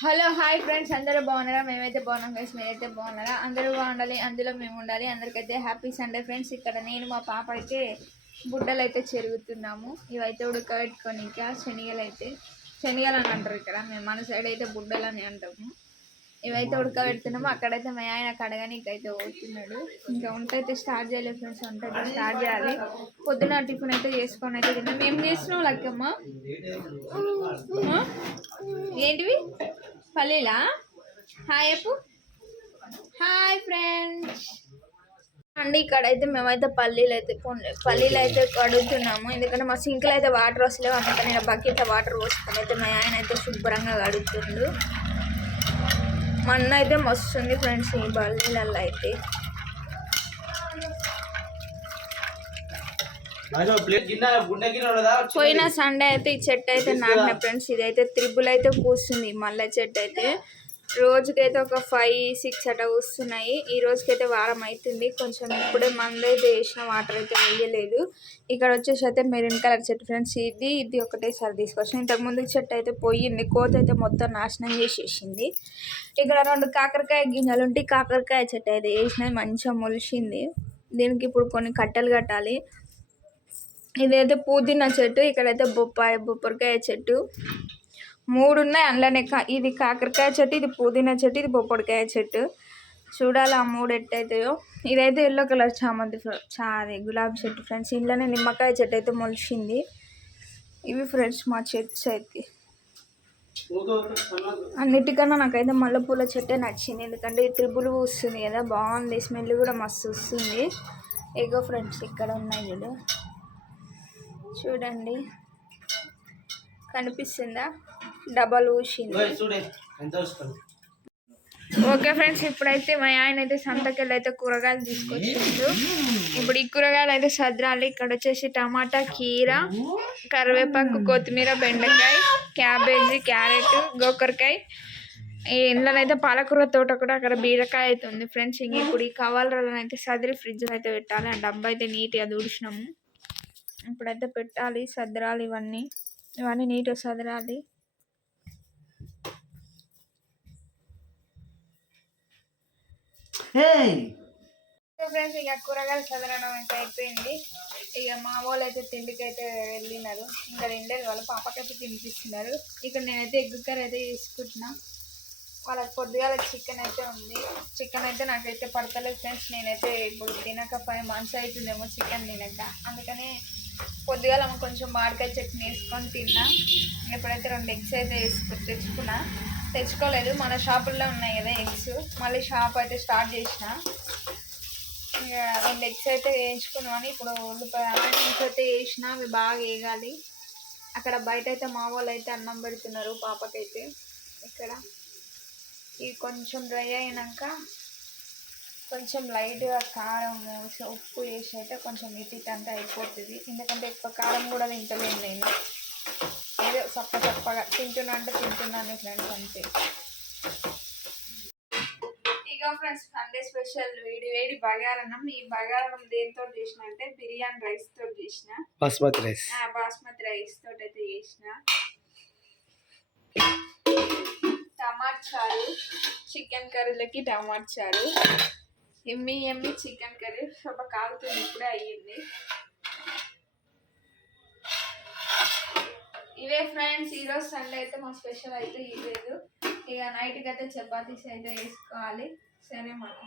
Hello hi friends అందరూ బాగున్నారా? మేమైతే బాగున్నాం గైస్ మీరైతే బాగున్నారా? అందరూ బాగుండాలి అందులో మేము ఉండాలి. అందరికైతే హ్యాపీ సండే ఫ్రెండ్స్ ఇక్కడ నేను మా పాప అయితే బుడ్డలు అయితే చెరుగుతున్నాము. ఇవైతే ఉడకబెట్టుకొని ఇంకా శనిగలు అయితే శనగలు అని అంటారు ఇక్కడ. మేము మన సైడ్ అయితే బుడ్డలు అని అంటాము. ఇవైతే ఉడకబెడుతున్నాము. అక్కడైతే మా ఆయన కడగనీకి అయితే పోతున్నాడు. ఇంకా వంట అయితే స్టార్ట్ చేయలేదు ఫ్రెండ్స్ వంట అయితే స్టార్ట్ చేయాలి. పొద్దున టిఫిన్ అయితే చేసుకొని అయితే తిన్నాం. ఏం చేసినావు లక్కమ్మ. ఏంటివి? పల్లీలా? హాయ్ అప్పు. Hi friends. అండి ఇక్కడైతే మేమైతే పల్లీలు అయితే పల్లీలు అయితే కడుగుతున్నాము. ఎందుకంటే మా సింక్లో అయితే వాటర్ వస్తలేవు అందుకని నేను బకెట్ వాటర్ పోసుకొని అయితే మా ఆయన అయితే శుభ్రంగా కడుగుతుండు. మన్న అయితే మస్తుంది ఫ్రెండ్స్ ఈ పల్లీలలో అయితే. పోయిన సండే అయితే ఈ చెట్టు అయితే నాటిన ఫ్రెండ్స్. ఇదైతే త్రిబుల్ అయితే పూస్తుంది మల్లె చెట్టు అయితే. రోజుకైతే ఒక ఫైవ్ సిక్స్ అట్లా కూస్తున్నాయి ఈ రోజుకైతే వారం అవుతుంది కొంచెం ఇప్పుడే మందు అయితే వేసిన వాటర్ అయితే వేయలేదు. ఇక్కడ వచ్చేసి అయితే మెరూన్ కలర్ చెట్టు ఫ్రెండ్స్. ఇది ఇది ఒకటేసారి తీసుకొచ్చిన. ఇంతకు ముందు చెట్టు అయితే పోయింది. కోత అయితే మొత్తం నాశనం చేసేసింది. ఇక్కడ రెండు కాకరకాయ గింజలు ఉంటే కాకరకాయ చెట్టు అయితే వేసినది మంచిగా మొలిచింది దీనికి ఇప్పుడు కొన్ని కట్టెలు కట్టాలి. ఇదైతే పుదీనా చెట్టు ఇక్కడైతే బొప్పాయి బొప్పరికాయ చెట్టు. మూడు ఉన్నాయి అందులోనే కా ఇది కాకరకాయ చెట్టు ఇది పుదీనా చెట్టు ఇది బొప్పడికాయ చెట్టు. చూడాలి ఆ మూడు ఎట్టయితాయో. ఇదైతే ఎల్లో కలర్ చామంతి చా అది గులాబీ చెట్టు ఫ్రెండ్స్. ఇంట్లోనే నిమ్మకాయ చెట్టు అయితే మొలిచింది. ఇవి ఫ్రెండ్స్ మా చెట్స్ అయితే అన్నిటికన్నా నాకైతే మల్లెపూల చెట్టే నచ్చింది. ఎందుకంటే ఈ త్రిబుల్ వస్తుంది కదా బాగుంది. స్మెల్ కూడా మస్తు వస్తుంది. ఏగో ఫ్రెండ్స్ ఇక్కడ ఉన్నాయి చూడు. చూడండి. కనిపిస్తుందా? డబల్ ఊసింది. ఓకే ఫ్రెండ్స్ ఇప్పుడైతే మా ఆయన అయితే సంతకెళ్ళి అయితే కూరగాయలు తీసుకొచ్చిండు. ఇప్పుడు ఈ కూరగాయలు అయితే సద్రాలి. ఇక్కడ వచ్చేసి టమాటా కీర కరివేపాకు కొత్తిమీర బెండకాయ క్యాబేజీ క్యారెట్ గోకరకాయ. ఈ ఇంట్లో అయితే పాలకూర తోట కూడా అక్కడ బీరకాయ అయితే ఉంది. ఫ్రెండ్స్ ఇంక ఇప్పుడు ఈ కవర్లను అయితే సదిరి ఫ్రిడ్జ్లో అయితే పెట్టాలి. ఆ డబ్బా అయితే నీట్గా తుడిచినాము ఇప్పుడైతే పెట్టాలి సదరాలి ఇవన్నీ. ఇవన్నీ నీట్గా సదరాలి. ఫ్రెండ్స్ ఇక కూరగాయలు చదవడం అయితే అయిపోయింది. ఇక మా వాళ్ళు అయితే తిండికి అయితే వెళ్ళినారు. ఇంకా తిండేది వాళ్ళ పాపకైతే తినిపిస్తున్నారు. ఇక్కడ నేనైతే ఎగ్ కర్రీ అయితే తీసుకుంటున్నా వాళ్ళకి పొద్దుగాల చికెన్ అయితే ఉంది. చికెన్ అయితే నాకైతే పడతలేదు ఫ్రెండ్స్ నేనైతే ఇప్పుడు తినక ఫైవ్ మంత్స్ అవుతుందేమో చికెన్ తినక. అందుకని పొద్దుగాల కొంచెం మామిడికాయ చట్నీ వేసుకొని తిన్నా. ఎప్పుడైతే రెండు ఎగ్స్ అయితే వేసుకు తెచ్చుకున్నా. తెచ్చుకోలేదు. మన షాపుల్లో ఉన్నాయి కదా ఎగ్స్. మళ్ళీ షాప్ అయితే స్టార్ట్ చేసిన. ఇక రెండు ఎగ్స్ అయితే వేయించుకున్నామని ఇప్పుడు ఉల్లిపాయ ఆనియన్స్ అయితే వేసిన. అవి బాగా వేగాలి. అక్కడ బయట అయితే మా వాళ్ళు అయితే అన్నం పెడుతున్నారు. పాపకైతే ఇక్కడ. ఇవి కొంచెం డ్రై అయినాక కొంచెం లైట్గా కారం సో ఉప్పు వేసి అయితే కొంచెం ఇటు అంతా అయిపోతుంది. ఎందుకంటే ఎక్కువ కారం కూడా తింటలేను నేను ఏదో చప్ప చప్పగా తింటున్నా అంటే తింటున్నాను ఫ్రెండ్స్ అంతే. ఇక ఫ్రెండ్స్ సండే స్పెషల్ వేడి వేడి బగారన్నం. ఈ బగారన్నం దేంతో చేసిన అంటే బిర్యానీ రైస్ తోటి చేసిన. బాస్మతి రైస్. ఆ, బాస్మతి రైస్ తోటి అయితే చేసిన. టమాట్ చారు చికెన్ కర్రీలకి టమాట్ చారు. ఎమ్మి ఎమ్మి చికెన్ కర్రీ. ఒక కాలుతుంది ఇప్పుడే అయ్యింది. ఇవే ఫ్రెండ్స్ ఈరోజు సండే అయితే మా స్పెషల్ అయితే ఇవ్వలేదు. ఇక నైట్కి అయితే చపాతీస్ అయితే వేసుకోవాలి. సరే మనం